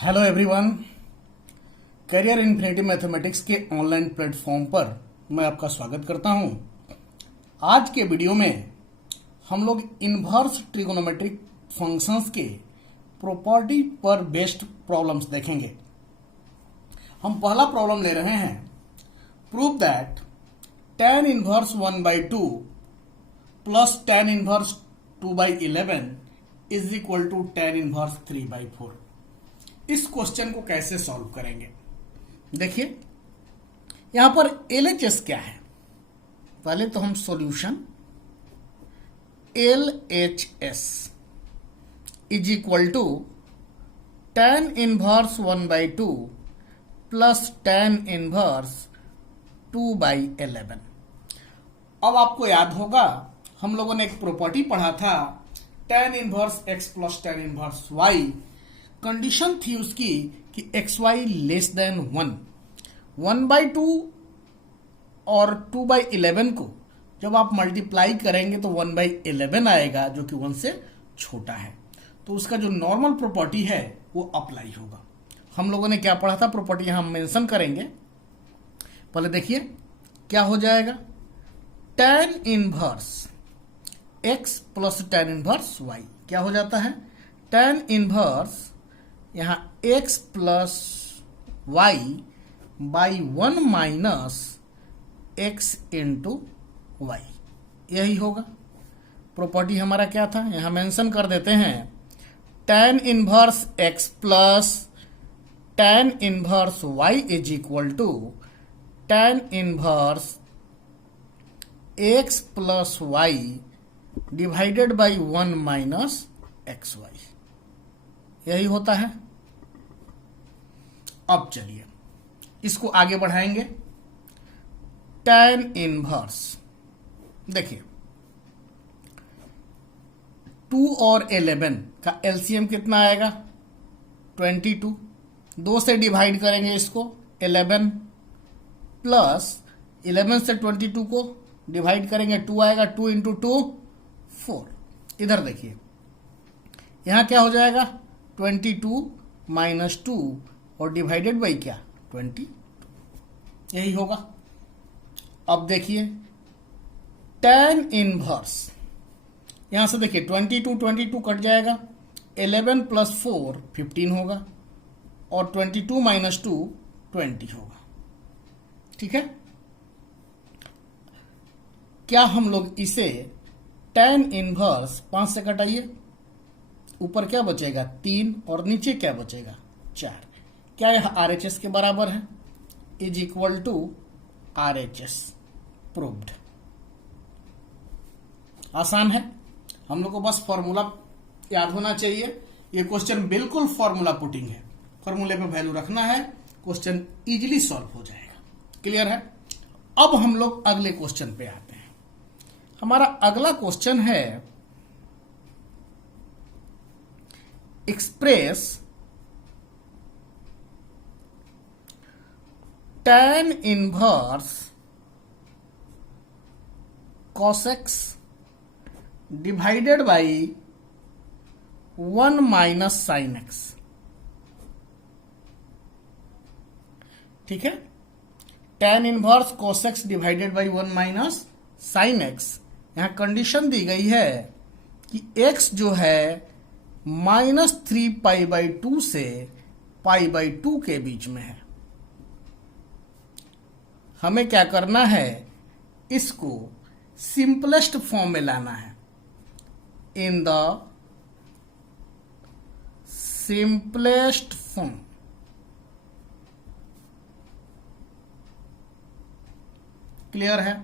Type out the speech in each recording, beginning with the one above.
Hello everyone. Career infinity mathematics के online platform पर मैं आपका स्वागत करता हूं। आज के वीडियो में हम लोग इनवर्स ट्रिगोनोमेट्रिक फंक्शंस के प्रॉपर्टी पर बेस्ड प्रॉब्लम्स देखेंगे। हम पहला प्रॉब्लम ले रहे हैं, prove that tan inverse 1/2 plus tan inverse 2/11 is equal to tan inverse 3/4। इस क्वेश्चन को कैसे सॉल्व करेंगे? देखिए यहां पर LHS क्या है। पहले तो हम solution LHS is equal to tan inverse 1/2 plus tan inverse 2/11। अब आपको याद होगा हम लोगों ने एक प्रॉपर्टी पढ़ा था, tan inverse x plus tan inverse y। Condition थी उसकी कि xy लेस देन 1/2 और 2/11 को जब आप मल्टीप्लाई करेंगे तो 1/11 आएगा, जो कि 1 से छोटा है। तो उसका जो नॉर्मल प्रॉपर्टी है वो अप्लाई होगा। हम लोगों ने क्या पढ़ा था, प्रॉपर्टी यहां हम मेंशन करेंगे। पहले देखिए क्या हो जाएगा, tan inverse x plus tan inverse y क्या हो जाता है, tan इनवर्स यहां x plus y by 1 minus x into y, यही होगा। प्रॉपर्टी हमारा क्या था, यहां मेंशन कर देते हैं, tan inverse x plus tan inverse y is equal to tan inverse x plus y divided by 1 minus x y, यही होता है। अब चलिए इसको आगे बढ़ाएंगे। tan इनवर्स देखिए 2 और 11 का एलसीएम कितना आएगा, 22। 2 से डिवाइड करेंगे इसको 11 प्लस 11 से 22 को डिवाइड करेंगे 2 आएगा, 2 इंटू 2 4। इधर देखिए यहां क्या हो जाएगा, 22 माइनस 2 और डिवाइडेड बाई क्या, 20, यही होगा। अब देखिए tan इनवर्स यहां से देखिए 22 कट जाएगा, 11 प्लस 4 15 होगा और 22 माइनस 2 20 होगा। ठीक है, क्या हम लोग इसे tan इनवर्स 5 से घटाइए, ऊपर क्या बचेगा 3 और नीचे क्या बचेगा 4। क्या यह RHS के बराबर है, is equal to RHS, proved. आसान है, हम लोग को बस फॉर्मूला याद होना चाहिए। ये क्वेश्चन बिल्कुल फॉर्मूला पुटिंग है, फॉर्मूले पे वैल्यू रखना है, क्वेश्चन इजीली सॉल्व हो जाएगा। क्लियर है। अब हम लोग अगले क्वेश्चन पे आते हैं। हमारा अगला क्वेश्चन है, express tan inverse cos x divided by 1 minus sine x। ठीक है, tan inverse cos x divided by 1 minus sine x। यहां कंडीशन दी गई है कि x जो है -3π/2 से π/2 के बीच में है। हमें क्या करना है, इसको सिंपलेस्ट फॉर्म में लाना है, in the simplest form. Clear है।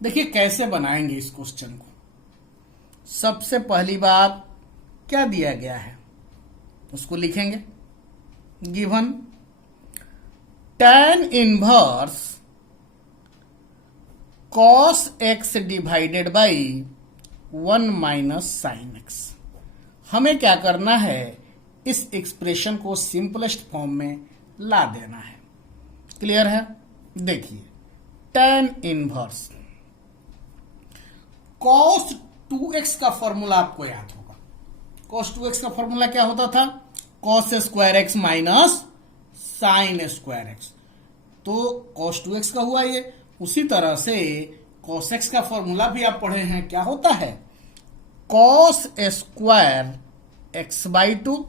देखिए कैसे बनाएंगे इस क्वेश्चन को। सबसे पहली बात क्या दिया गया है उसको लिखेंगे, given tan inverse cos x divided by 1 minus sine x। हमें क्या करना है, इस एक्सप्रेशन को सिंपलेस्ट फॉर्म में ला देना है। क्लियर है। देखिए tan इनवर्स cos 2x का फॉर्मूला आपको याद होगा। cos 2x का फॉर्मूला क्या होता था, cos square x minus sine square x. तो cos 2x का हुआ ये। उसी तरह से cos x का फॉर्मूला भी आप पढ़े हैं, क्या होता है? cos square x by two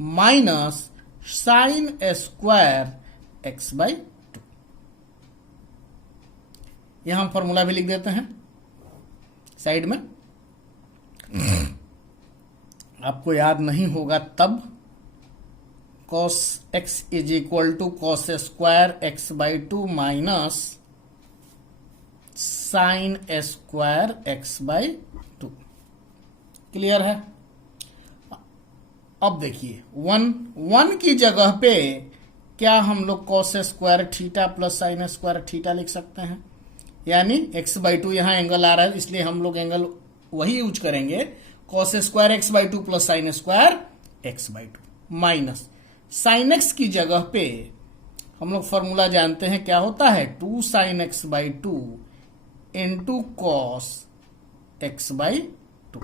minus sine square x by to. यहां फॉर्मूला भी लिख देते हैं साइड में। आपको याद नहीं होगा तब cos x is equal to cos square x by two minus sine square x by two. Clear है? अब देखिए वन की जगह पे क्या हम लोग cos square theta plus sine square theta लिख सकते हैं? यानी x बाई टू यहां एंगल आ रहा है, इसलिए हम लोग एंगल वही यूज करेंगे, cos square x by two plus sign square x by two minus sine x की जगह पे हम लोग फॉर्मूला जानते हैं, क्या होता है? 2 sine x by two into cos x by to.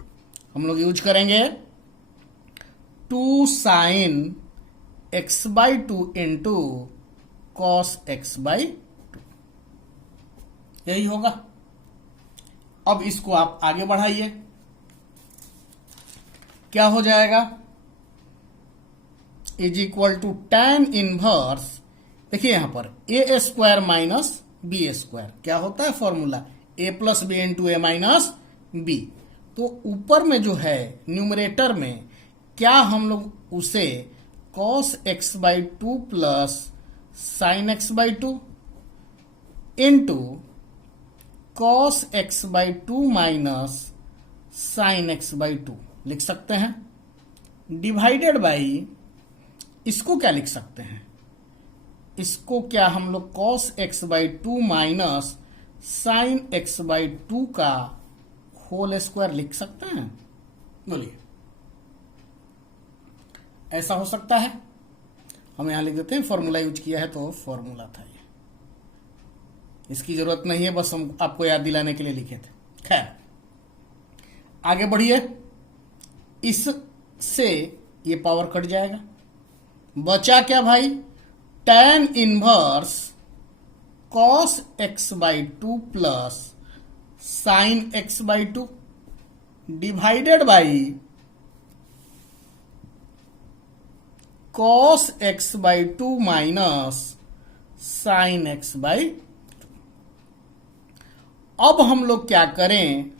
हम लोग यूज करेंगे 2 sine x by two into cos x by two. यही होगा। अब इसको आप आगे बढ़ाइए, क्या हो जाएगा? Is equal to tan inverse, देखिए यहां पर a square minus b square, क्या होता है formula? A plus b into a minus b. तो ऊपर में जो है न्यूमरेटर में क्या हम लोग उसे cos x by two plus sine x by two into cos x by two minus sine x by to लिख सकते हैं, डिवाइडेड बाई इसको क्या लिख सकते हैं? इसको क्या हम लोग cos x by two minus sine x by to का होल स्क्वायर लिख सकते हैं? बोलिए, ऐसा हो सकता है? हम यहां लिख देते हैं, फॉर्मूला यूज किया है तो फॉर्मूला था ये, इसकी जरूरत नहीं है, बस हम आपको याद दिलाने के लिए लिखे थे। खैर आगे बढ़िए, इससे ये पावर कट जाएगा, बचा क्या भाई? tan inverse cos x by two plus sine x by two divided by cos x by two minus sine x by to. अब हम लोग क्या करें,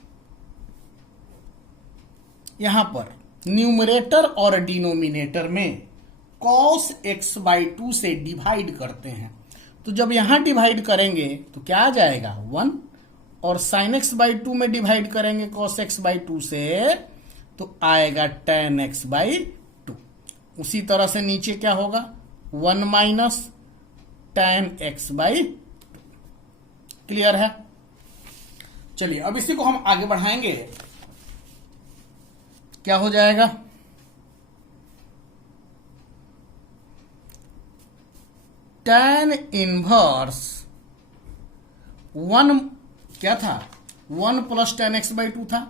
यहां पर न्यूमरेटर और डिनोमिनेटर में cos x बाई टू से डिवाइड करते हैं। तो जब यहां डिवाइड करेंगे तो क्या आ जाएगा? 1, और sin x बाई टू में डिवाइड करेंगे cos x बाई टू से तो आएगा tan x बाई टू। उसी तरह से नीचे क्या होगा? 1 minus tan x by two. Clear है? चलिए अब इसी को हम आगे बढ़ाएंगे, क्या हो जाएगा? tan इनवर्स 1 क्या था? 1 plus tan x by to था,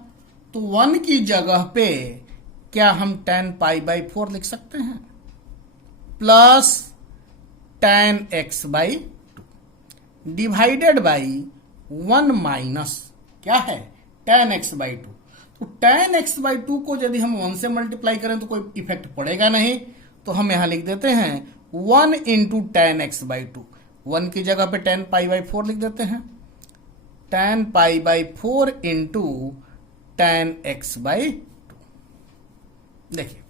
तो 1 की जगह पे क्या हम tan पाई बाई 4 लिख सकते हैं? Plus tan x by two divided by 1 minus क्या है? tan x by to. तो tan x बाई टू को यदि हम 1 से मल्टीप्लाई करें तो कोई इफेक्ट पड़ेगा नहीं, तो हम यहां लिख देते हैं 1 into tan x by to. 1 की जगह पे tan पाई बाई 4 लिख देते हैं, tan pi by 4 into tan x by two. देखिए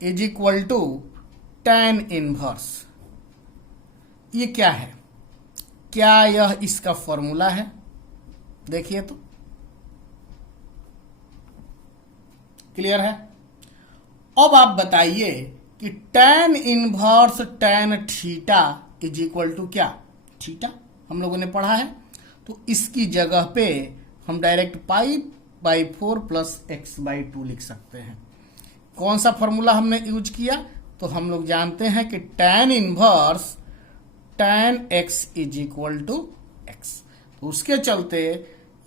is equal to tan inverse, ये क्या है? क्या यह इसका फॉर्मूला है? देखिए तो क्लियर है? अब आप बताइए कि tan inverse tan theta is equal to क्या? थीटा हम लोगों ने पढ़ा है, तो इसकी जगह पे हम direct pi by 4 plus x by to लिख सकते हैं। कौन सा फॉर्मूला हमने यूज किया? तो हम लोग जानते हैं कि tan inverse tan x is equal to x, तो उसके चलते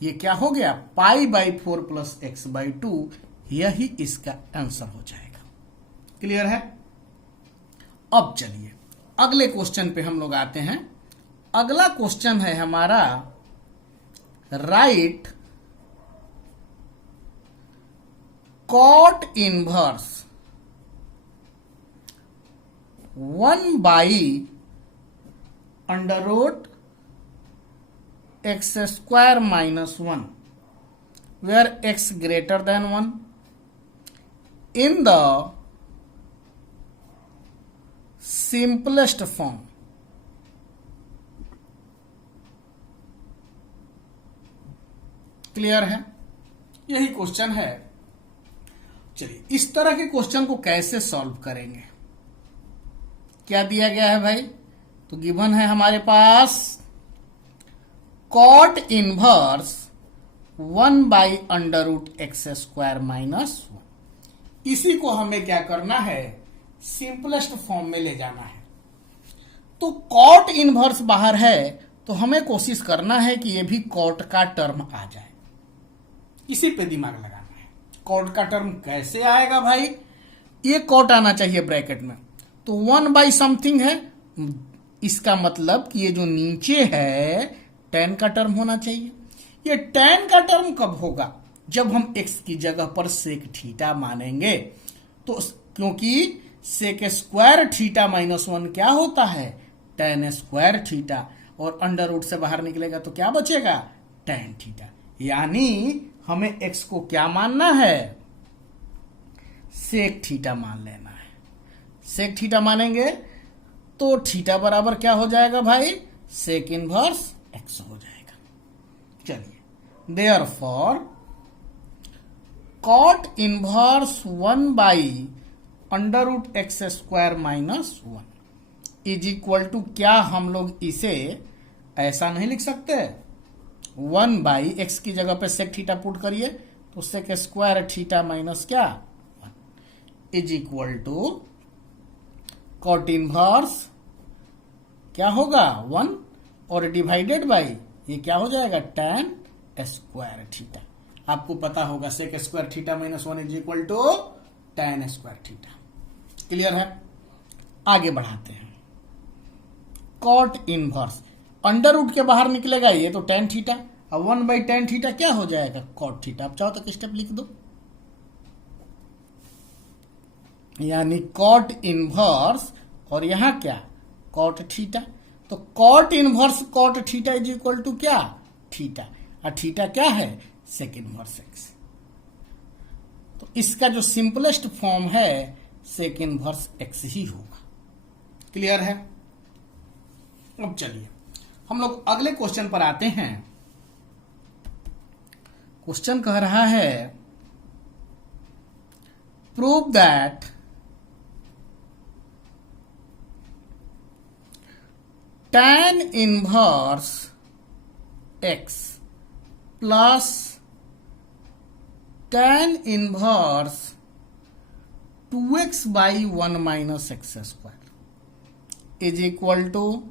ये क्या हो गया? Pi by 4 plus x by two, यही इसका आंसर हो जाएगा। क्लियर है? अब चलिए अगले क्वेश्चन पे हम लोग आते हैं। अगला क्वेश्चन है हमारा right cot inverse 1/√x² minus 1 where x greater than 1 in the simplest form. Clear है? यही क्वेश्चन है। चलिए इस तरह के क्वेश्चन को कैसे सॉल्व करेंगे? क्या दिया गया है भाई? तो गिवन है हमारे पास कॉट इनवर्स 1/√x² minus 1। इसी को हमें क्या करना है? सिंपलेस्ट फॉर्म में ले जाना है। तो कॉट इनवर्स बाहर है तो हमें कोशिश करना है कि ये भी कॉट का टर्म आ जाए। इसी पे दिमाग लगाना है। कॉट का टर्म कैसे आएगा भाई? ये कॉट आना चाहिए ब्रैकेट में, तो 1 समथिंग है, इसका मतलब कि ये जो नीचे है tan का टर्म होना चाहिए। ये tan का टर्म कब होगा? जब हम x की जगह पर sec थीटा मानेंगे। तो क्योंकि sec स्क्वायर थीटा -1 क्या होता है? tan स्क्वायर थीटा, और अंडर रूट से बाहर निकलेगा तो क्या बचेगा? tan theta. यानी हमें x को क्या मानना है? sec थीटा मान लेना है। sec थीटा मानेंगे तो थीटा बराबर क्या हो जाएगा भाई? sec इनवर्स x हो जाएगा। चलिए therefore cot inverse 1/√x² minus 1 is equal to, क्या हम लोग इसे ऐसा नहीं लिख सकते? 1/x की जगह पे sec थीटा पुट करिए तो sec स्क्वायर थीटा माइनस क्या? 1 is equal to cot inverse क्या होगा? 1 और डिवाइडेड बाई ये क्या हो जाएगा? tan square theta. आपको पता होगा sec square theta -1 is equal to tan square theta. Clear है? आगे बढ़ाते हैं। कॉट इनवर्स अंडर रूट के बाहर निकलेगा ये तो tan थीटा, और 1/tan थीटा क्या हो जाएगा? Cot theta. आप चाहो तो स्टेप लिख दो, यानी कॉट इनवर्स और यहां क्या? Cot theta. तो cot inverse cot theta is equal to क्या? थीटा। और थीटा क्या है? sec inverse x। तो इसका जो सिंपलेस्ट फॉर्म है sec इनवर्स x ही होगा। क्लियर है? अब चलिए हम लोग अगले क्वेश्चन पर आते हैं। क्वेश्चन कह रहा है prove that tan inverse x plus tan inverse 2x/1 minus x² is equal to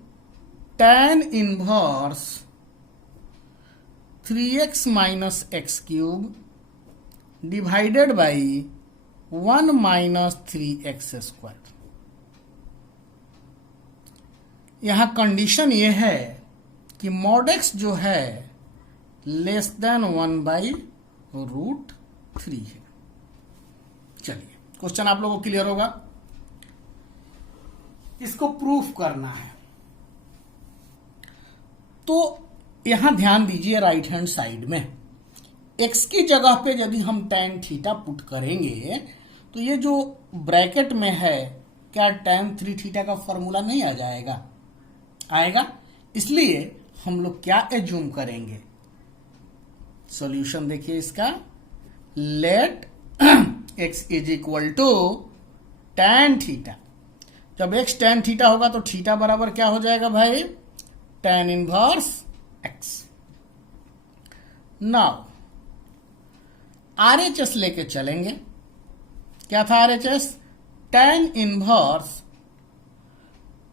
tan inverse 3x minus x³ divided by 1 minus 3x²। यहां कंडीशन ये है कि mod x जो है लेस देन 1/√3 है। चलिए क्वेश्चन आप लोगों को क्लियर होगा। इसको प्रूफ करना है तो यहां ध्यान दीजिए, राइट हैंड साइड में x की जगह पे यदि हम tan थीटा पुट करेंगे तो ये जो ब्रैकेट में है क्या tan 3 थीटा का फॉर्मूला नहीं आ जाएगा? आएगा। इसलिए हम लोग क्या एज्यूम करेंगे? सॉल्यूशन देखिए इसका, let x is equal to tan theta. जब x tan थीटा होगा तो थीटा बराबर क्या हो जाएगा भाई? tan inverse x। Now RHS लेके चलेंगे। क्या था RHS? tan inverse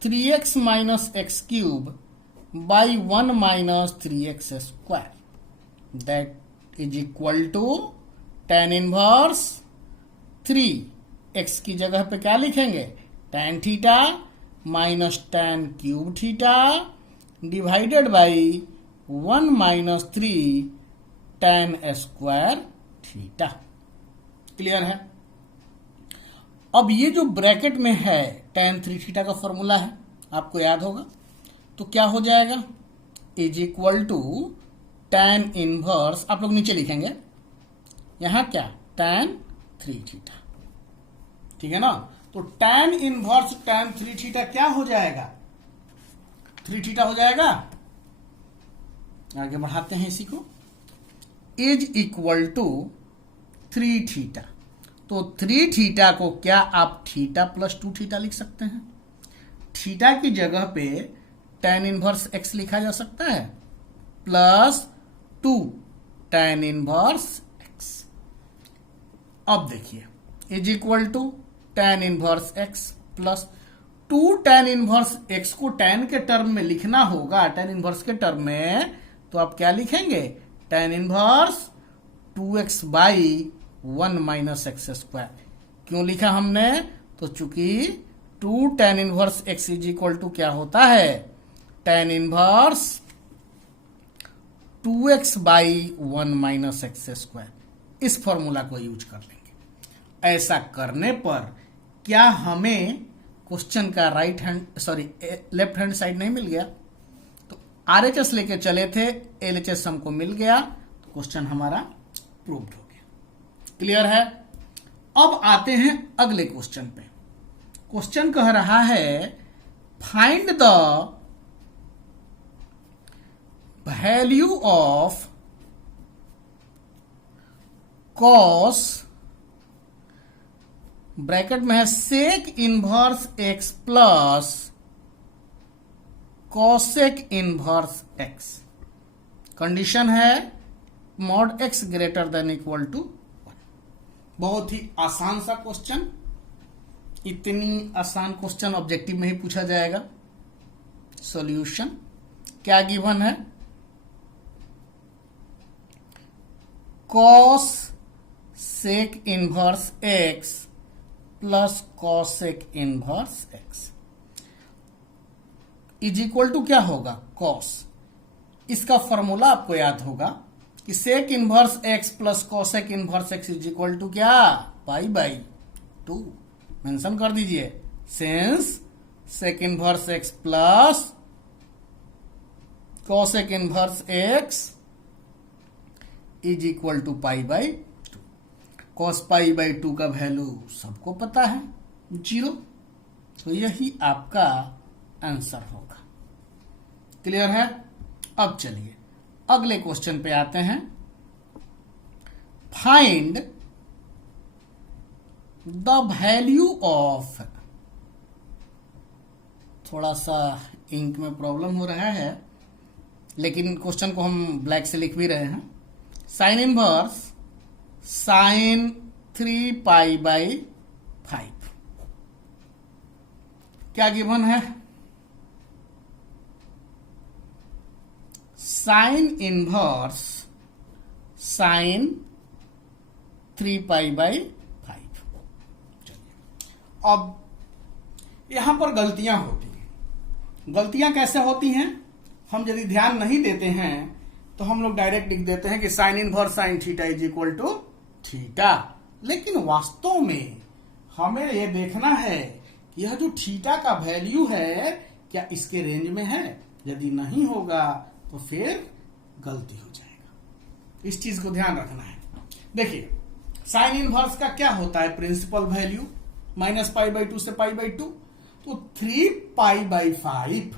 3x minus x³ by 1 minus 3x²। That is equal to tan inverse 3 x की जगह पे क्या लिखेंगे, tan theta minus tan cube theta divided by 1 minus 3 tan square theta. Clear है। अब ये जो ब्रैकेट में है tan 3 थीटा का फॉर्मूला है, आपको याद होगा, तो क्या हो जाएगा, is equal to tan inverse, आप लोग नीचे लिखेंगे यहां क्या, tan 3 थीटा। ठीक है ना। तो tan इनवर्स tan 3 थीटा क्या हो जाएगा, 3 थीटा हो जाएगा। आगे बढ़ाते हैं इसी को, इज इक्वल टू 3 थीटा। तो 3 थीटा को क्या आप थीटा प्लस 2 थीटा लिख सकते हैं। थीटा की जगह पे tan इनवर्स x लिखा जा सकता है प्लस 2 tan इनवर्स x। अब देखिए, is equal to tan inverse x plus 2 tan inverse x को tan के टर्म में लिखना होगा, tan इनवर्स के टर्म में, तो आप क्या लिखेंगे, tan inverse 2x by 1 minus x square. क्यों लिखा हमने, तो चूंकि 2 tan inverse x is equal to क्या होता है, tan inverse 2x by 1 minus x square. इस फॉर्मूला को यूज कर लेंगे। ऐसा करने पर क्या हमें क्वेश्चन का लेफ्ट हैंड साइड नहीं मिल गया, तो RHS लेके चले थे, LHS हमको मिल गया, तो क्वेश्चन हमारा प्रूव्ड हो गया। क्लियर है। अब आते हैं अगले क्वेश्चन पे। क्वेश्चन कह रहा है find the value of cos, bracket में है sec inverse x plus cosec inverse x. Condition है mod x greater than equal to 1। बहुत ही आसान सा क्वेश्चन, इतनी आसान क्वेश्चन ऑब्जेक्टिव में ही पूछा जाएगा। सॉल्यूशन क्या गिवन है, cosec inverse x plus cosec inverse x is equal to क्या होगा, कॉस। इसका फॉर्मूला आपको याद होगा कि sec inverse x plus cosec inverse x is equal to क्या, पाई बाई 2। मेंशन कर दीजिए, since sec inverse x plus cosec inverse x is equal to pi by 2। Cos pi by 2 का value सबको पता है, 0। तो यही आपका आंसर होगा। क्लियर है। अब चलिए अगले क्वेश्चन पे आते हैं। फाइंड द वैल्यू ऑफ, थोड़ा सा इंक में प्रॉब्लम हो रहा है, लेकिन क्वेश्चन को हम ब्लैक से लिख भी रहे हैं। Sign inverse sign 3 pi by 5 क्या गिवन है, sine inverse sign 3 pi by 5। अब यहां पर गलतियां होती हैं। गलतियां कैसे होती हैं, हम यदि ध्यान नहीं देते हैं तो हम लोग डायरेक्ट लिख देते हैं कि sine inverse sine theta is equal to theta. लेकिन वास्तव में हमें यह देखना है कि यह जो थीटा का वैल्यू है क्या इसके रेंज में है। यदि नहीं होगा तो फिर गलती हो जाएगा। इस चीज को ध्यान रखना है। देखिए साइन इनवर्स का क्या होता है, principal value minus pi by 2 से पाई बाई 2। तो 3 पाई बाई 5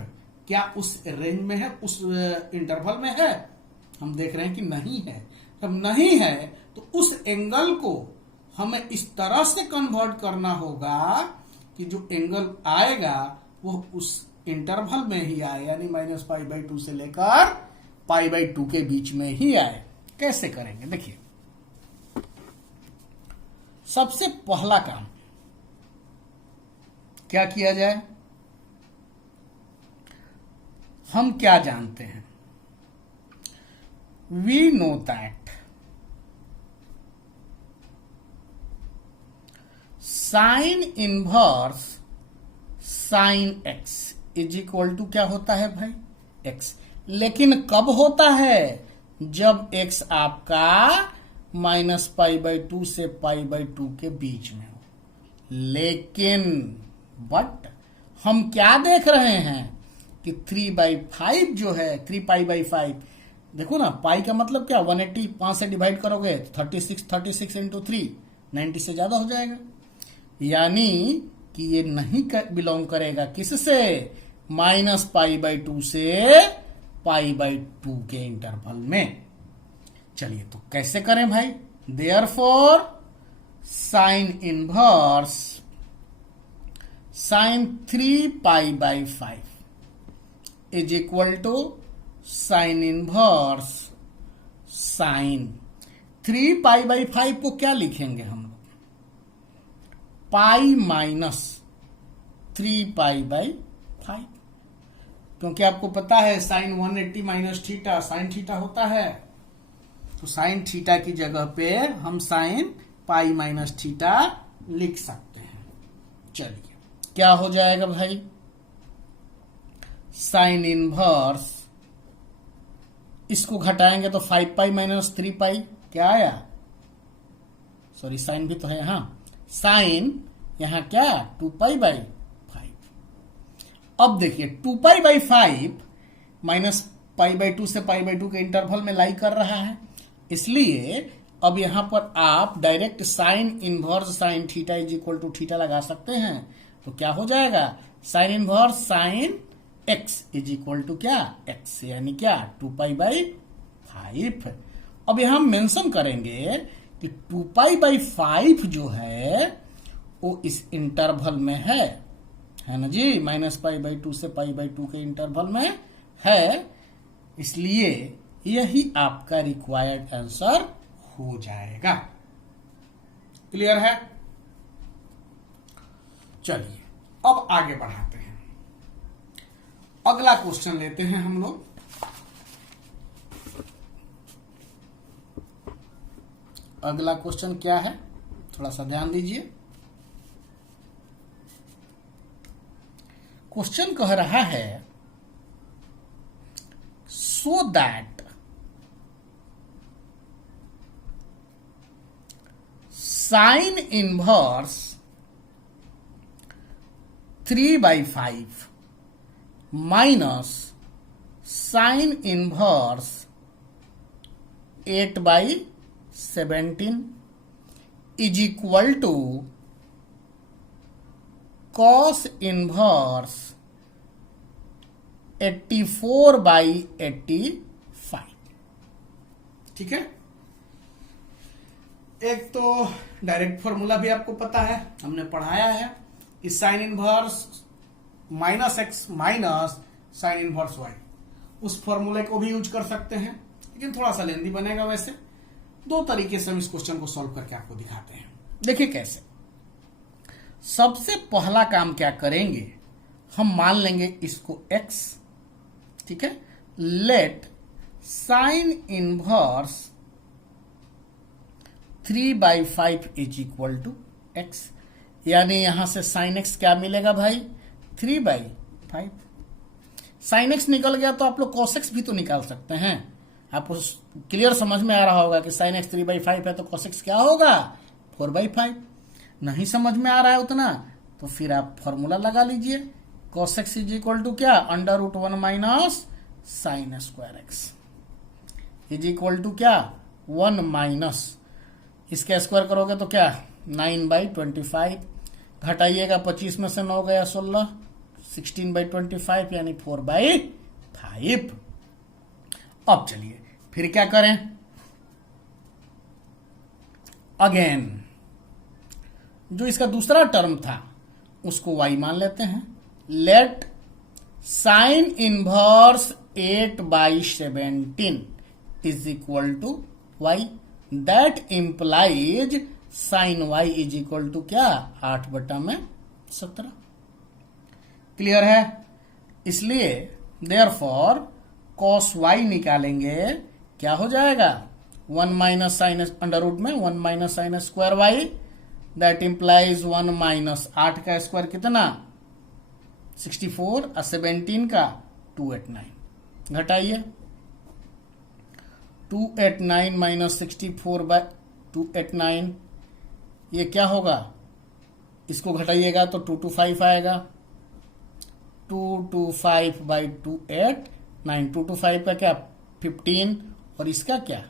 क्या उस रेंज में है, उस इंटरवल में है। हम देख रहे हैं कि नहीं है। जब नहीं है तो उस एंगल को हमें इस तरह से कन्वर्ट करना होगा कि जो एंगल आएगा वो उस इंटरवल में ही आए, यानी माइनस पाई बाई 2 से लेकर पाई बाई 2 के बीच में ही आए। कैसे करेंगे, देखिए सबसे पहला काम क्या किया जाए, हम क्या जानते हैं, we know that sine inverse sine x is equal to क्या होता है भाई, एक्स। लेकिन कब होता है, जब एक्स आपका -π/2 से π/2 के बीच में हो। लेकिन बट हम क्या देख रहे हैं कि 3/5 जो है 3π/5, देखो ना, पाई का मतलब क्या, 180 5 से डिवाइड करोगे तो 36 इंटू 3 90 से ज्यादा हो जाएगा। यानी कि ये नहीं बिलोंग करेगा किससे, -π/2 से π/2 के इंटरवल में। चलिए तो कैसे करें भाई, therefore sine inverse sine 3π/5 is equal to sine inverse sine 3π/5 को क्या लिखेंगे हम लोग, पाई माइनस 3π/5, क्योंकि आपको पता है sine 180 minus theta sine theta होता है। तो साइन थीटा की जगह पे हम साइन पाई माइनस थीटा लिख सकते हैं। चलिए क्या हो जाएगा भाई, साइन इनवर्स, इसको घटाएंगे तो 5π माइनस 3π क्या आया, सॉरी साइन भी तो है यहां, साइन यहां क्या 2π/5। अब देखिए 2π/5 -π/2 से π/2 के इंटरवल में लाई कर रहा है, इसलिए अब यहां पर आप direct sine inverse sine theta is equal to theta लगा सकते हैं। तो क्या हो जाएगा, sine inverse sine x is equal to क्या, एक्स, यानी क्या 2π/5। अब यहां हम मेंशन करेंगे कि 2π/5 जो है वो इस इंटरवल में है ना जी, -π/2 से π/2 के इंटरवल में है, इसलिए यही आपका रिक्वायर्ड आंसर हो जाएगा। क्लियर है। चलिए अब आगे बढ़ाते हैं, अगला क्वेश्चन लेते हैं हम लोग। अगला क्वेश्चन क्या है, थोड़ा सा ध्यान दीजिए। क्वेश्चन कह रहा है so that sine inverse 3/5 minus sine inverse 8/17 is equal to cos inverse 84/85। ठीक है, एक तो डायरेक्ट फॉर्मूला भी आपको पता है, हमने पढ़ाया है कि sine inverse -x minus sine inverse y, उस फॉर्मूले को भी यूज कर सकते हैं, लेकिन थोड़ा सा लेंदी बनेगा। वैसे दो तरीके से हम इस क्वेश्चन को सॉल्व करके आपको दिखाते हैं। देखिए कैसे, सबसे पहला काम क्या करेंगे, हम मान लेंगे इसको x, ठीक है, let sine inverse 3/5 is equal to x, यानी यहां से साइन x क्या मिलेगा भाई, 3/5। साइन x निकल गया तो आप लोग cos x भी तो निकाल सकते हैं। आपको क्लियर समझ में आ रहा होगा कि साइन x 3/5 है तो cos x क्या होगा, 4/5। नहीं समझ में आ रहा है उतना तो फिर आप फॉर्मूला लगा लीजिए, cos x is equal to क्या, √1 minus sine square x is equal to क्या, 1 माइनस, इसका स्क्वायर करोगे तो क्या 9/25, घटाइएगा 25 में से 9 गया 16, 16/25 यानी 4/5। अब चलिए फिर क्या करें, अगेन जो इसका दूसरा टर्म था उसको y मान लेते हैं। Let sine inverse 8/17 is equal to y, that implies sine y is equal to क्या, 8/17। क्लियर है। इसलिए देयरफॉर cos y निकालेंगे, क्या हो जाएगा, 1 माइनस साइन अंडर रूट में 1 minus sine square y that implies 1 minus 8 का स्क्वायर कितना 64 और 17 का 289 घटाइए 289 माइनस 64 बाय 289 ये क्या होगा इसको घटाइएगा तो 225 आएगा 225 बाई 289 225 का क्या 15 और इसका क्या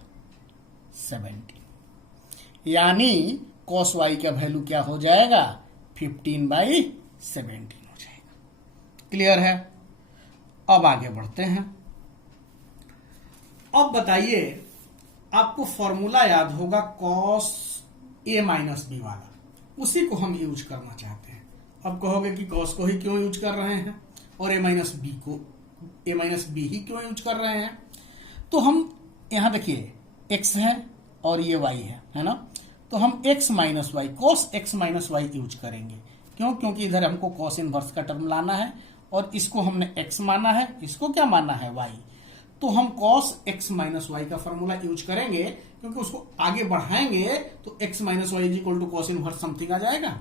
17 यानी cos y का वैल्यू क्या हो जाएगा 15 बाई 17 हो जाएगा। क्लियर है। अब आगे बढ़ते हैं। अब बताइए आपको फॉर्मूला याद होगा cos a माइनस बी वाला, उसी को हम यूज करना चाहते हैं। अब कहोगे कि cos को ही क्यों यूज कर रहे हैं और a माइनस बी ही क्यों यूज कर रहे हैं। तो हम यहां देखिए x है और ये y है ना, तो हम x minus y cos x minus y use करेंगे। क्यों? क्योंकि इधर हमको cos इनवर्स का टर्म लाना है और इसको हमने x माना है, इसको क्या माना है y, तो हम cos x माइनस वाई का फॉर्मूला यूज करेंगे क्योंकि उसको आगे बढ़ाएंगे तो x minus y is equal to cos inverse something आ जाएगा।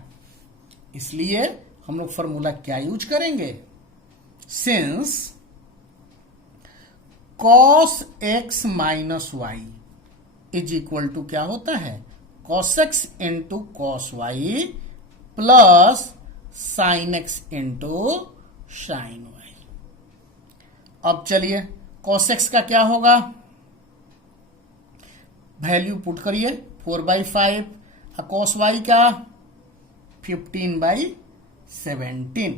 इसलिए हम लोग फॉर्मूला क्या यूज करेंगे, since cos x minus y is equal to क्या होता है cos x into cos y plus sine x into sine y. अब चलिए cos x का क्या होगा, वैल्यू पुट करिए 4/5 cos y का 15/17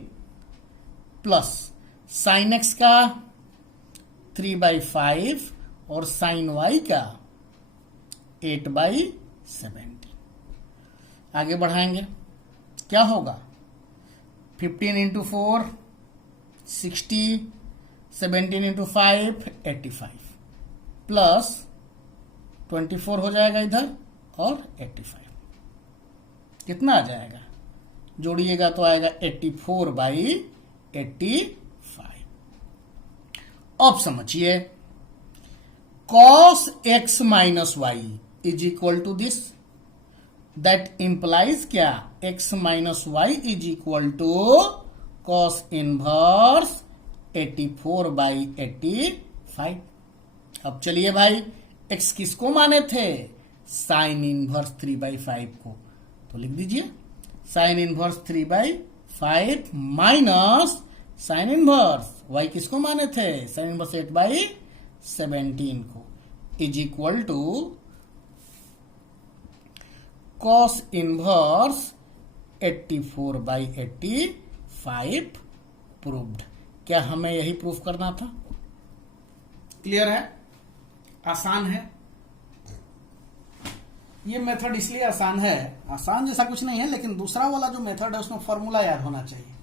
प्लस साइन x का 3/5 और साइन y का 8/17। आगे बढ़ाएंगे क्या होगा 15 इंटू 4 60 17 इंटू 5 85 प्लस 24 हो जाएगा इधर और 85 कितना आ जाएगा, जोड़िएगा तो आएगा 84/85। अब समझिए cos x minus y is equal to this, that implies क्या x minus y is equal to cos inverse 84/85। अब चलिए भाई x किसको माने थे, साइन इनवर्स 3/5 को, तो लिख दीजिए sine inverse 3/5 minus sine inverse y किसको माने थे, साइन इनवर्स 8/17 को, is equal to cos inverse 84/85 proved. क्या हमें यही प्रूफ करना था। क्लियर है, आसान है ये मेथड, इसलिए आसान है, आसान जैसा कुछ नहीं है, लेकिन दूसरा वाला जो मेथड है उसमें फॉर्मूला याद होना चाहिए।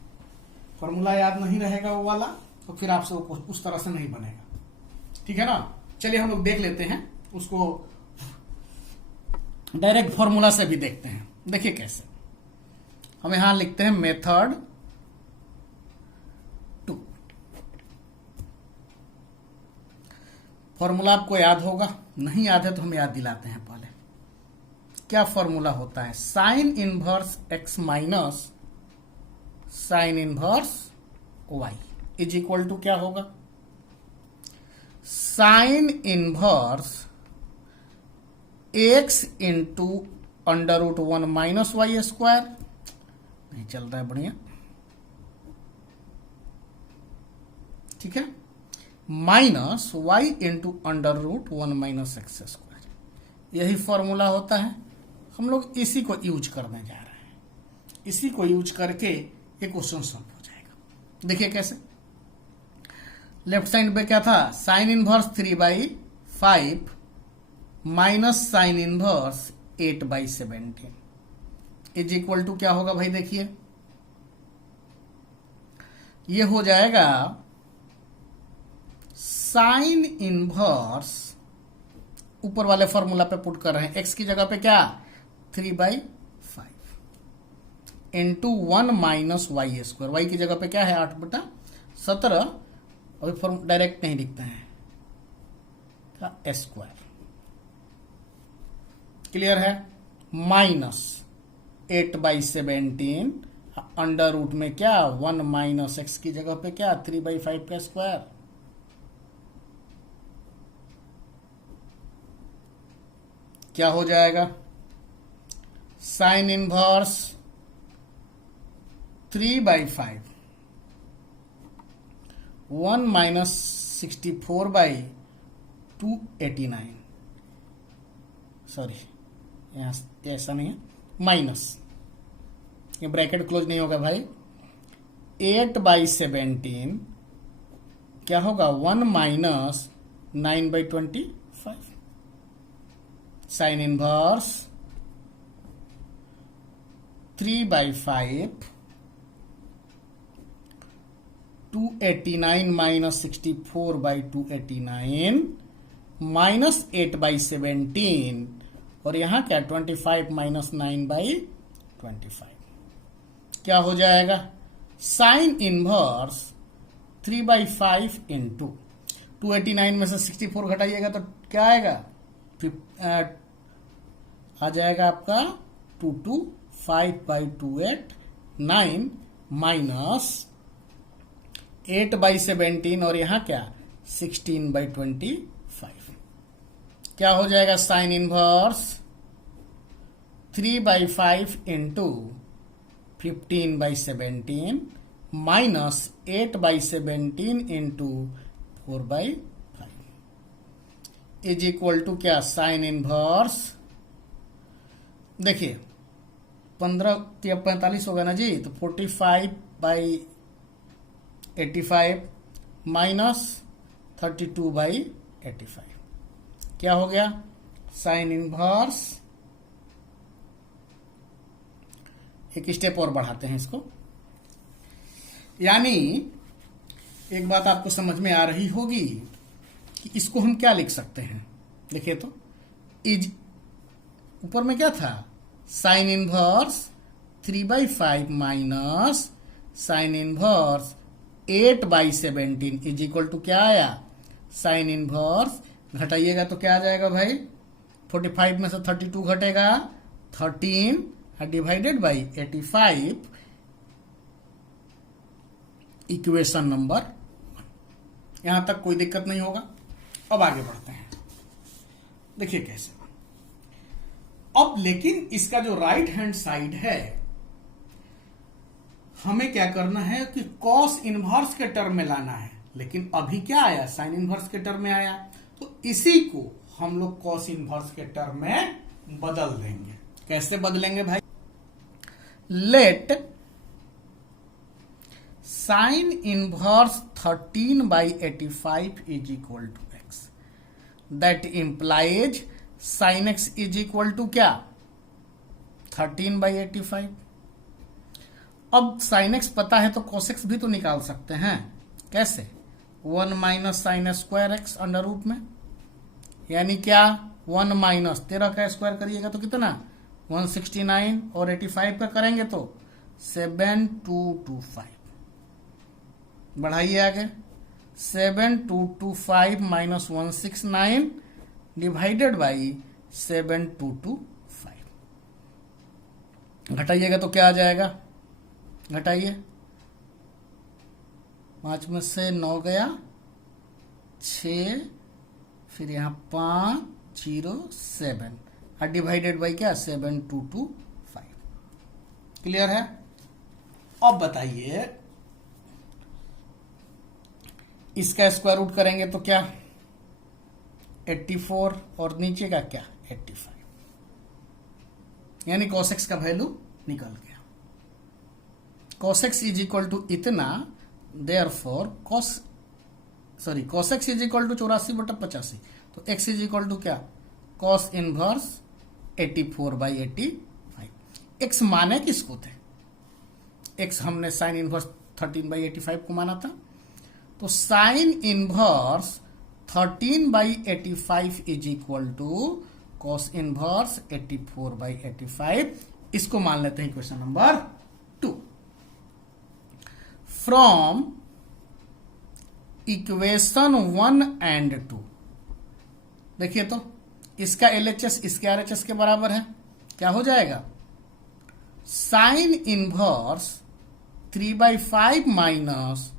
फॉर्मूला याद नहीं रहेगा वो वाला तो फिर आपसे उस तरह से नहीं बनेगा। ठीक है ना। चलिए हम लोग देख लेते हैं उसको, डायरेक्ट फॉर्मूला से भी देखते हैं। देखिए कैसे, हम यहां लिखते हैं मेथड 2। फॉर्मूला आपको याद होगा, नहीं याद है तो हम याद दिलाते हैं। पहले क्या फॉर्मूला होता है, sine inverse x minus sine inverse y is equal to क्या होगा, sine inverse x into √1 minus y square, नहीं चल रहा है बढ़िया, ठीक है, minus y into √1 minus x square. यही फॉर्मूला होता है, हम लोग इसी को यूज करने जा रहे हैं। इसी को यूज करके ये क्वेश्चन सॉल्व हो जाएगा। देखिए कैसे, लेफ्ट साइड पे क्या था, sine inverse 3/5 minus sine inverse 8/17 is equal to क्या होगा भाई, देखिए ये हो जाएगा साइन इनवर्स, ऊपर वाले फॉर्मूला पे पुट कर रहे हैं, x की जगह पे क्या 3/5 into 1 minus y square, y की जगह पे क्या है 8/17, अभी फॉर्म डायरेक्ट नहीं लिखते हैं, स्क्वायर। क्लियर है, माइनस 8/17 अंडर रूट में क्या 1 माइनस एक्स की जगह पे क्या 3/5 का स्क्वायर। क्या हो जाएगा साइन इनवर्स 3/5 1 माइनस 64/289 सॉरी यहां ऐसा नहीं है माइनस ये ब्रैकेट क्लोज नहीं होगा भाई 8/17 क्या होगा 1 minus 9/25 sign inverse 3/5 289 minus 64/289 minus 8/17 और यहां क्या 25 माइनस 9/25 क्या हो जाएगा साइन इनवर्स 3/5 इंटू 289 में से 64 घटाइएगा तो क्या आएगा आ जाएगा आपका 225/289 माइनस 8/17 और यहां क्या 16/25 क्या हो जाएगा sine inverse 3/5 into 15/17 minus 8/17 into 4/5 is equal to क्या साइन इनवर्स देखिए 15 होगा ना जी तो 45/85 माइनस 32/85 क्या हो गया साइन इनवर्स एक स्टेप और बढ़ाते हैं इसको यानी एक बात आपको समझ में आ रही होगी कि इसको हम क्या लिख सकते हैं देखिए तो इज ऊपर में क्या था sine inverse 3/5 minus sine inverse 8/17 is equal to क्या आया साइन इनवर्स घटाइएगा तो क्या आ जाएगा भाई 45 में से 32 घटेगा 13 डिवाइडेड बाई 85 इक्वेशन नंबर 1 यहां तक कोई दिक्कत नहीं होगा। अब आगे बढ़ते हैं देखिए कैसे अब लेकिन इसका जो राइट हैंड साइड है हमें क्या करना है कि कॉस इनवर्स के टर्म में लाना है लेकिन अभी क्या आया साइन इनवर्स के टर्म में आया तो इसी को हम लोग कॉस इनवर्स के टर्म में बदल देंगे। कैसे बदलेंगे भाई let sine inverse 13/85 is equal to x that implies sine x is equal to क्या 13/85। अब साइन एक्स पता है तो कॉस एक्स भी तो निकाल सकते हैं कैसे 1 minus sine square x under root में यानी क्या 1 माइनस 13 का स्क्वायर करिएगा तो कितना 169 और 85 का करेंगे तो 7225 बढ़ाइए आगे 7225 माइनस 169 डिवाइडेड बाई 7225 घटाइएगा तो क्या आ जाएगा घटाइए 5 में से 9 गया 6 फिर यहां 507 और डिवाइडेड बाई क्या 7225 क्लियर है। अब बताइए इसका स्क्वायर रूट करेंगे तो क्या 84 और नीचे का क्या 85 यानी cos x का वैल्यू निकल गया cos x is equal to इतना therefore cos x is equal to 84/85 तो x इज इक्वल टू क्या cos इनवर्स 84/85 x माने किसको थे x हमने साइन इनवर्स 13/85 को माना था तो sine inverse 13/85 is equal to cos inverse 84/85 इसको मान लेते हैं question number 2 from equation 1 and 2 देखिए तो इसका LHS इसके RHS के बराबर है क्या हो जाएगा sine inverse 3/5 minus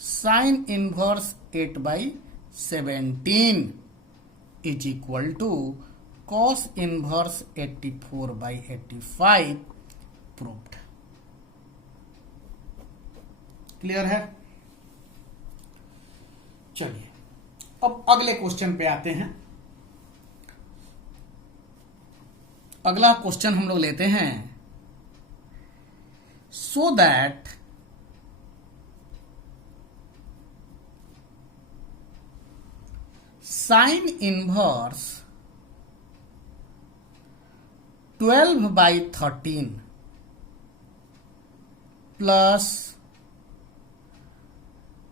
sine inverse 8/17 is equal to cos inverse 84/85 proved. Clear है? चलिए अब अगले क्वेश्चन पे आते हैं। अगला क्वेश्चन हम लोग लेते हैं, so that sine inverse 12/13 plus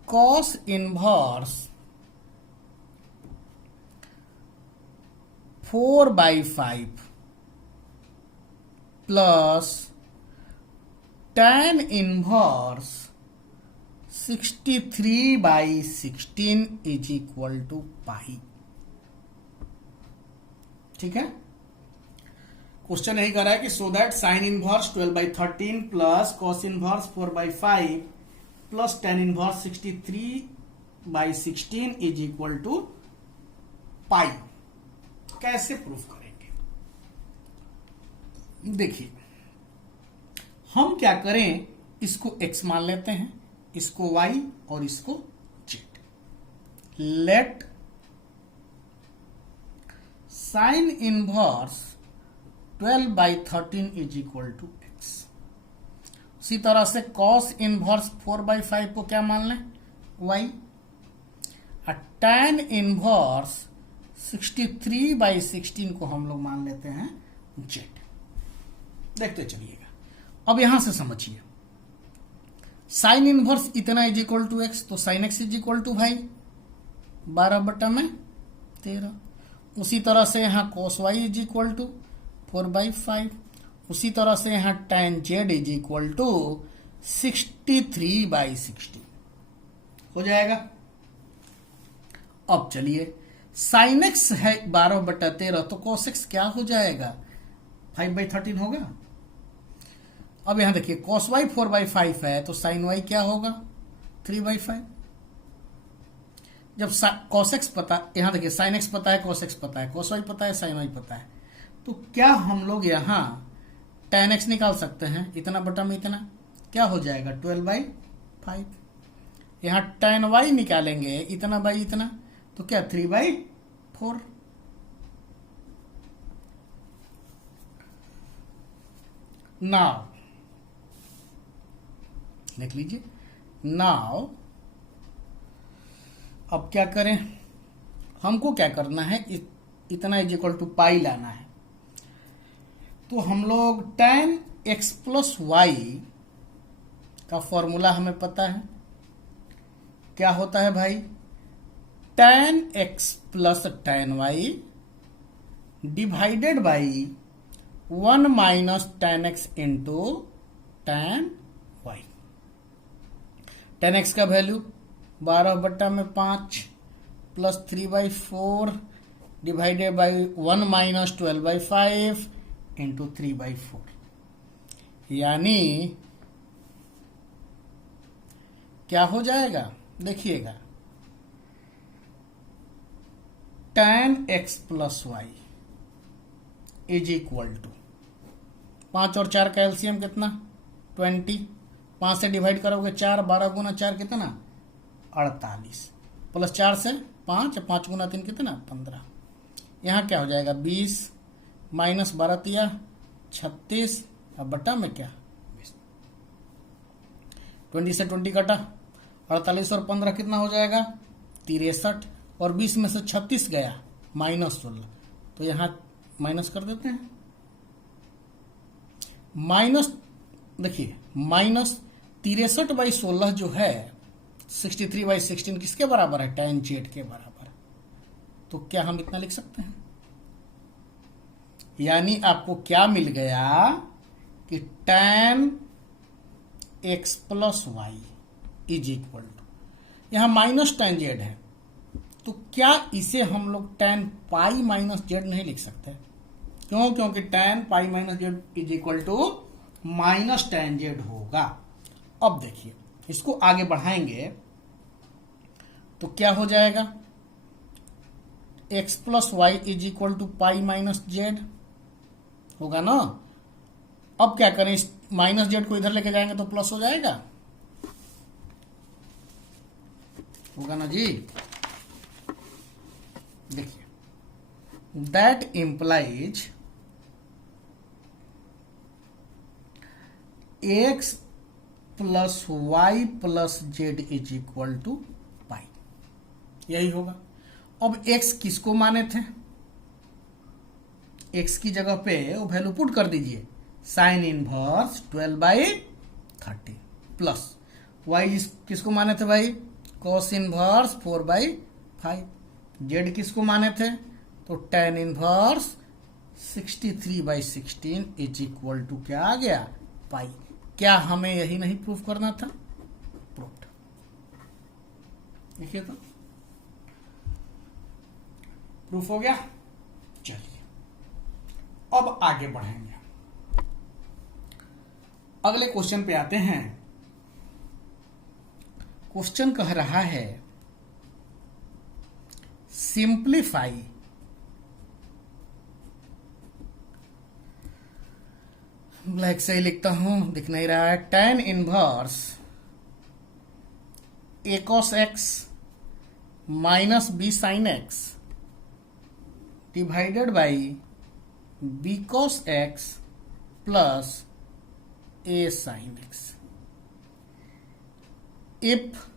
cos inverse 4/5 plus tan inverse 63/16 is equal to pi. ठीक है, क्वेश्चन यही कर रहा है कि so that sine inverse 12/13 plus cos inverse 4/5 plus tan inverse 63/16 is equal to pi. कैसे प्रूफ करेंगे? देखिए, हम क्या करें, इसको x मान लेते हैं, इसको y और इसको z। Let sine inverse 12/13 is equal to x। उसी तरह से कॉस इनवर्स 4/5 को क्या मान लें, y। और tan इनवर्स 63/16 को हम लोग मान लेते हैं z। देखते चलिएगा। अब यहां से समझिए, साइन इनवर्स इतना इज इक्वल टू एक्स, तो sine x is equal to भाई 12/13। उसी तरह से यहां cos y is equal to 4/5। उसी तरह से यहां tan z is equal to 63/16 हो जाएगा। अब चलिए, साइन एक्स है 12/13, तो कॉस एक्स क्या हो जाएगा, 5/13 होगा। अब यहां देखिए, कॉस वाई 4/5 है, तो साइन वाई क्या होगा, 3/5। जब कॉस एक्स पता, यहां देखिए साइन एक्स पता है, कॉस एक्स पता है, कॉस वाई पता है, साइन वाई पता है, तो क्या हम लोग यहां tan एक्स निकाल सकते हैं, इतना बटा में इतना, क्या हो जाएगा 12/5। यहां tan वाई निकालेंगे, इतना बाई इतना, तो क्या 3/4। नाउ लिख लीजिए, नाउ अब क्या करें, हमको क्या करना है, इतना इज इक्वल टू पाई लाना है। तो हम लोग tan x प्लस वाई का फॉर्मूला हमें पता है, क्या होता है भाई, tan x plus tan y divided by 1 minus tan x into tan y। tan x का value 12/5 plus 3/4 divided by 1 minus 12/5 into 3/4, यानी क्या हो जाएगा, देखिएगा, tan x plus y is equal to 5 और 4 का एलसीएम कितना, 20। 5 से डिवाइड करोगे 4, 12 गुना 4 कितना, 48, प्लस 4 से 5, 5 गुना 3 कितना, 15। यहाँ क्या हो जाएगा 20 माइनस 12 तिया 36, अब बटा में क्या 20। 20 से 20 कटा, 48 और 15 कितना हो जाएगा 63, और 20 में से 36 गया -16, तो यहां माइनस कर देते हैं। माइनस देखिए, -63/16 जो है 63/16 किसके बराबर है, tan जेड के बराबर। तो क्या हम इतना लिख सकते हैं, यानी आपको क्या मिल गया कि tan x plus y is equal to, यहां माइनस tan जेड है, तो क्या इसे हम लोग tan पाई माइनस जेड नहीं लिख सकते, क्यों, क्योंकि tan pi minus z is equal to minus tan z होगा। अब देखिए इसको आगे बढ़ाएंगे तो क्या हो जाएगा, x plus y is equal to pi minus z होगा ना। अब क्या करें, इस माइनस जेड को इधर लेके जाएंगे तो प्लस हो जाएगा, होगा ना जी। देखिए that implies x plus y plus z is equal to pi, यही होगा। अब x किसको माने थे, x की जगह पे वो वैल्यू पुट कर दीजिए, साइन इनवर्स 12/30 प्लस y किसको माने थे भाई, कॉस इनवर्स 4/5। z किसको माने थे, तो tan inverse 63/16 is equal to क्या आ गया, पाई। क्या हमें यही नहीं प्रूफ करना था, प्रूफ। देखिए तो प्रूफ हो गया। चलिए अब आगे बढ़ेंगे, अगले क्वेश्चन पे आते हैं। क्वेश्चन कह रहा है सिंप्लीफाई ब्लैक से ही लिखता हूं, दिख नहीं रहा है, tan inverse a cos x minus b sin x divided by b cos x plus a sin x if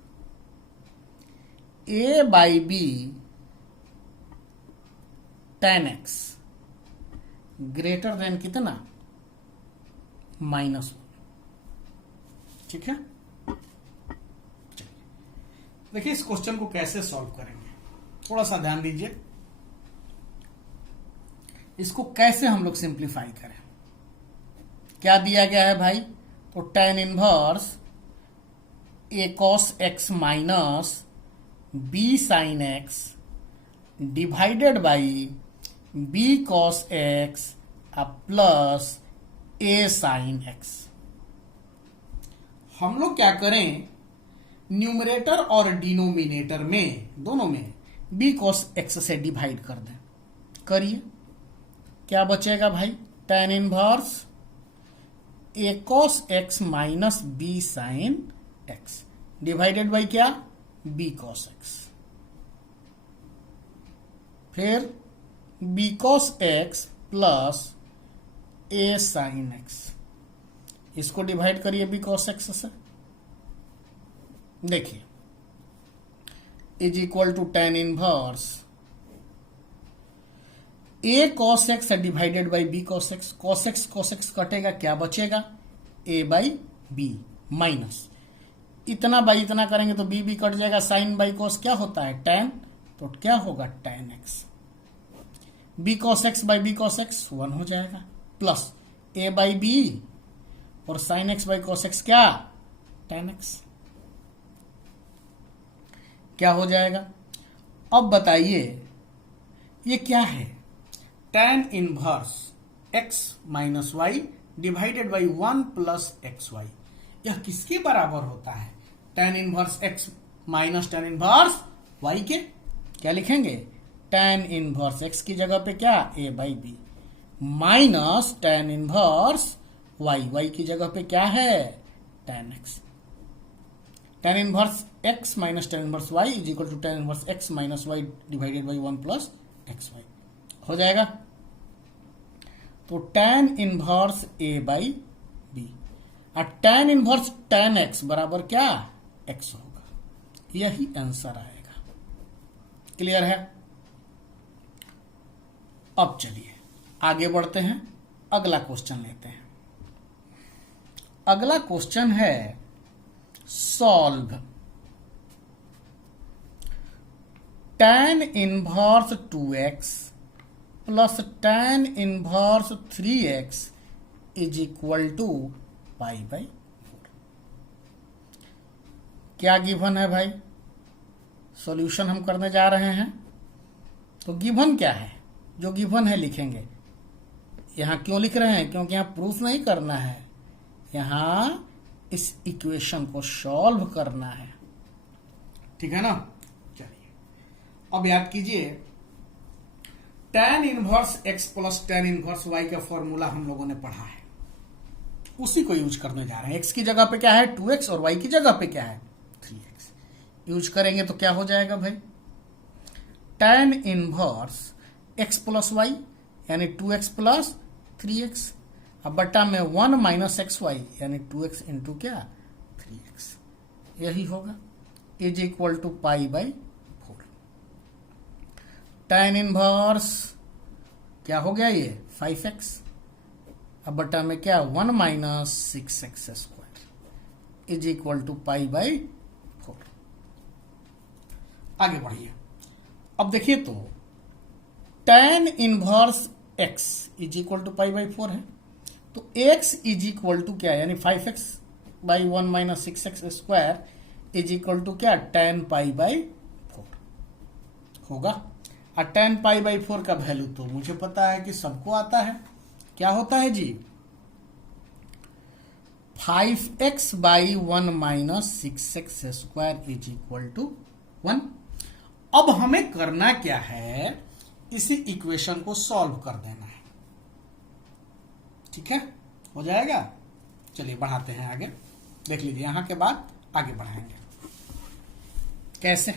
a by b tan x greater than कितना, -1। ठीक है, देखिए इस क्वेश्चन को कैसे सॉल्व करेंगे, थोड़ा सा ध्यान दीजिए। इसको कैसे हम लोग सिंप्लीफाई करें, क्या दिया गया है भाई, तो tan inverse a cos x minus b sin x divided by b cos x plus a sin x। हम लोग क्या करें, न्यूमरेटर और डिनोमिनेटर में दोनों में b cos x से डिवाइड कर दें। करिए, क्या बचेगा भाई, tan inverse a cos x minus b sin x divided by क्या, b cos x, फिर b cos x plus a sin x, इसको डिवाइड करिए b cos x से। देखिए is equal to tan inverse a cos x divided by b cos x, cos x कटेगा, क्या बचेगा, a by b minus इतना by इतना करेंगे तो b कट जाएगा, साइन बाई cos क्या होता है, tan, तो क्या होगा tan x, b cos x by b cos x 1 हो जाएगा, प्लस a बाई b और sin x by cos x क्या, tan x। क्या हो जाएगा, अब बताइए ये क्या है, tan inverse x minus y divided by 1 plus x y, यह किसके बराबर होता है, tan inverse x minus tan inverse y के। क्या लिखेंगे, tan इनवर्स x की जगह पे क्या, a by b minus tan inverse y की जगह पे क्या है, tan x। tan inverse x minus tan inverse y is equal to tan inverse x minus y divided by 1 plus x y हो जाएगा। तो tan inverse a by b और tan inverse tan x बराबर क्या, x होगा, यही answer आएगा। Clear है। अब चलिए आगे बढ़ते हैं, अगला क्वेश्चन लेते हैं। अगला क्वेश्चन है solve tan inverse 2x plus tan inverse 3x is equal to pi by 4। क्या गिवन है भाई, सॉल्यूशन हम करने जा रहे हैं, तो गिवन क्या है, जो गिवन है लिखेंगे। यहां क्यों लिख रहे हैं, क्योंकि यहां प्रूफ नहीं करना है, यहां इस इक्वेशन को सॉल्व करना है, ठीक है ना। चलिए अब याद कीजिए, tan inverse x plus tan inverse y का फॉर्मूला हम लोगों ने पढ़ा है, उसी को यूज करने जा रहे हैं। x की जगह पे क्या है 2x और y की जगह पे क्या है 3x। यूज करेंगे तो क्या हो जाएगा भाई, tan inverse x plus y यानी 2x प्लस 3x, अब बट्टा में 1 माइनस एक्स वाई यानी 2x इंटू क्या 3x, यही होगा, is equal to pi by 4। tan inverse क्या हो गया ये 5x, अब बटा में क्या 1 minus 6x square is equal to pi by 4। आगे बढ़िए, अब देखिए तो tan inverse x is equal to pi by 4 है, तो x इज इक्वल टू क्या यानी 5x by 1 minus 6x square is equal to क्या tan पाई बाई 4 होगा। और tan पाई बाई 4 का वैल्यू तो मुझे पता है कि सबको आता है, क्या होता है जी 5x by 1 minus 6x square is equal to 1। अब हमें करना क्या है, इसी इक्वेशन को सॉल्व कर देना है, ठीक है, हो जाएगा। चलिए बढ़ाते हैं आगे, देख लीजिए यहां के बाद आगे बढ़ाएंगे कैसे,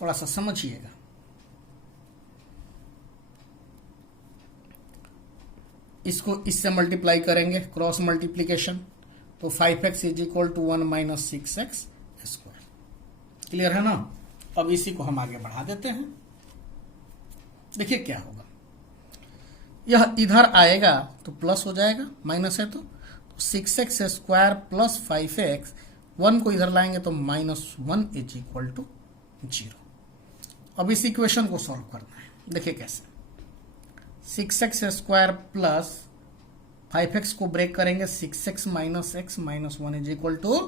थोड़ा सा समझिएगा। इसको इससे मल्टीप्लाई करेंगे, क्रॉस मल्टीप्लीकेशन, तो 5x इज equal to 1 minus 6x square, clear है ना। अब इसी को हम आगे बढ़ा देते हैं, देखिए क्या होगा, यह इधर आएगा तो प्लस हो जाएगा, माइनस है तो 6x स्क्वायर प्लस 5x, 1 को इधर लाएंगे तो -1 इज इक्वल टू 0। अब इस इक्वेशन को सॉल्व करना है, देखिए कैसे, 6x स्क्वायर प्लस 5x को ब्रेक करेंगे, 6x minus x minus 1 is equal to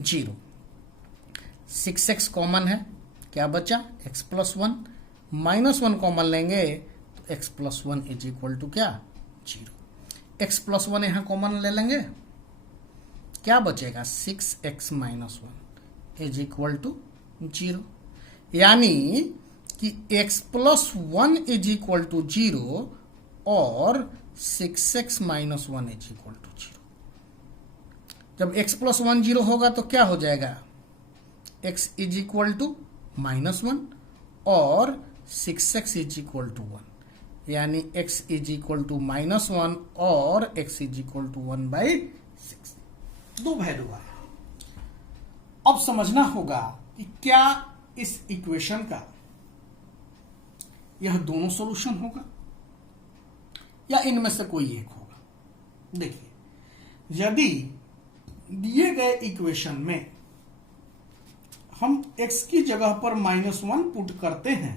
0। 6x common है, क्या बचा x प्लस 1, -1 कॉमन लेंगे तो x plus 1 is equal to क्या 0। x प्लस 1 यहां कॉमन ले लेंगे, क्या बचेगा 6x minus 1 is equal to 0, यानी कि x plus 1 is equal to 0 और 6x minus 1 is equal to 0। जब x प्लस 1 0 होगा तो क्या हो जाएगा, x इज इक्वल टू -1 और 6x इज इक्वल टू 1, यानी x इज इक्वल टू -1 और x इज इक्वल टू 1/6, दो वैल्यू आए। अब समझना होगा कि क्या इस इक्वेशन का यह दोनों सॉल्यूशन होगा या इनमें से कोई एक होगा। देखिए, यदि दिए गए इक्वेशन में हम x की जगह पर -1 पुट करते हैं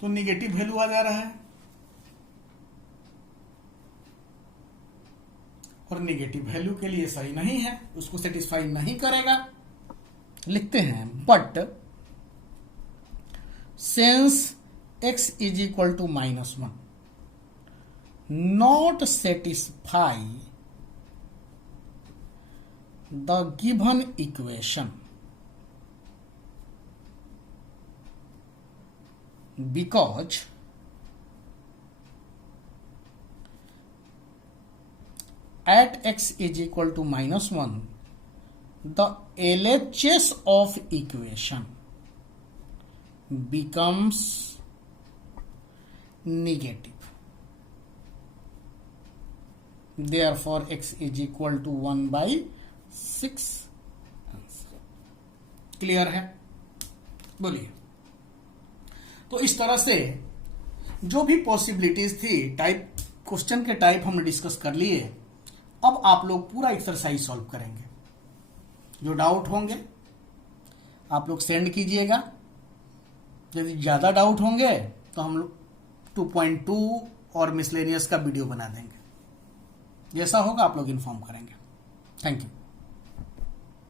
तो निगेटिव वैल्यू आ जा रहा है, और निगेटिव वैल्यू के लिए सही नहीं है, उसको सेटिस्फाई नहीं करेगा। लिखते हैं, but since x is equal to -1 not satisfy the given equation because at x is equal to -1 the LHS of equation becomes negative, therefore x is equal to 1/6। Clear है, बोलिए। तो इस तरह से जो भी पॉसिबिलिटीज थी, टाइप क्वेश्चन के टाइप हमने डिस्कस कर लिए। अब आप लोग पूरा एक्सरसाइज सॉल्व करेंगे, जो डाउट होंगे आप लोग सेंड कीजिएगा, यदि ज्यादा डाउट होंगे तो हम लोग 2.2 और मिसलेनियस का वीडियो बना देंगे, जैसा होगा आप लोग इन्फॉर्म करेंगे। Thank you.